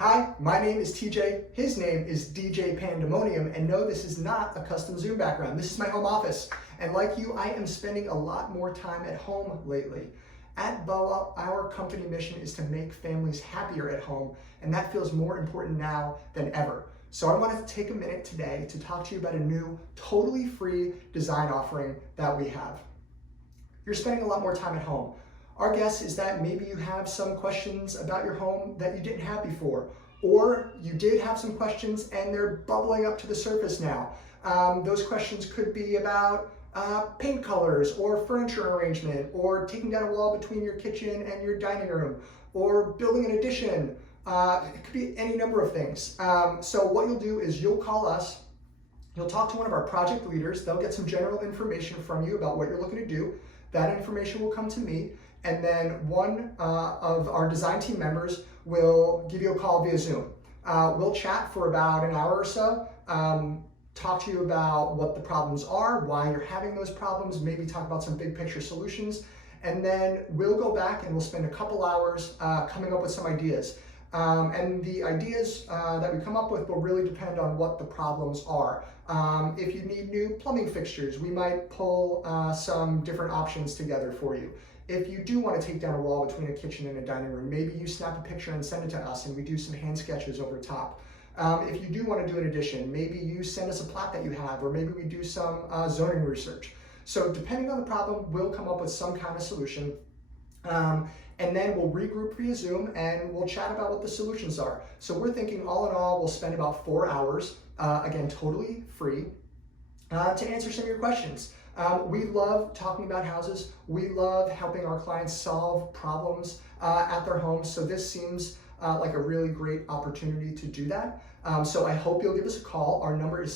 Hi, my name is TJ, his name is DJ Pandemonium, and no, this is not a custom Zoom background. This is my home office, and like you, I am spending a lot more time at home lately. At BOWA, our company mission is to make families happier at home, and that feels more important now than ever. So I wanted to take a minute today to talk to you about a new, totally free design offering that we have. You're spending a lot more time at home. Our guess is that maybe you have some questions about your home that you didn't have before, or you did have some questions and they're bubbling up to the surface now. Those questions could be about paint colors or furniture arrangement, or taking down a wall between your kitchen and your dining room, or building an addition. It could be any number of things. So what you'll do is you'll call us, you'll talk to one of our project leaders, they'll get some general information from you about what you're looking to do. That information will come to me, and then one of our design team members will give you a call via Zoom. We'll chat for about an hour or so, talk to you about what the problems are, why you're having those problems, maybe talk about some big picture solutions, and then we'll go back and we'll spend a couple hours coming up with some ideas. And the ideas that we come up with will really depend on what the problems are. If you need new plumbing fixtures, we might pull some different options together for you. If you do want to take down a wall between a kitchen and a dining room, maybe you snap a picture and send it to us and we do some hand sketches over top. If you do want to do an addition, maybe you send us a plot that you have, or maybe we do some zoning research. So depending on the problem, we'll come up with some kind of solution. And then we'll regroup via Zoom and we'll chat about what the solutions are. So we're thinking all in all, we'll spend about 4 hours, again, totally free, to answer some of your questions. We love talking about houses. We love helping our clients solve problems at their homes. So this seems like a really great opportunity to do that. So I hope you'll give us a call. Our number is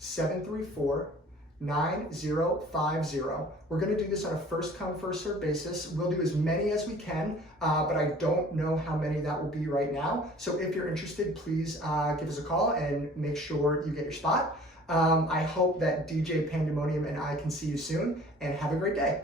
703-734-9050. We're going to do this on a first come, first served basis. We'll do as many as we can, but I don't know how many that will be right now. So if you're interested, please give us a call and make sure you get your spot. I hope that DJ Pandemonium and I can see you soon, and have a great day.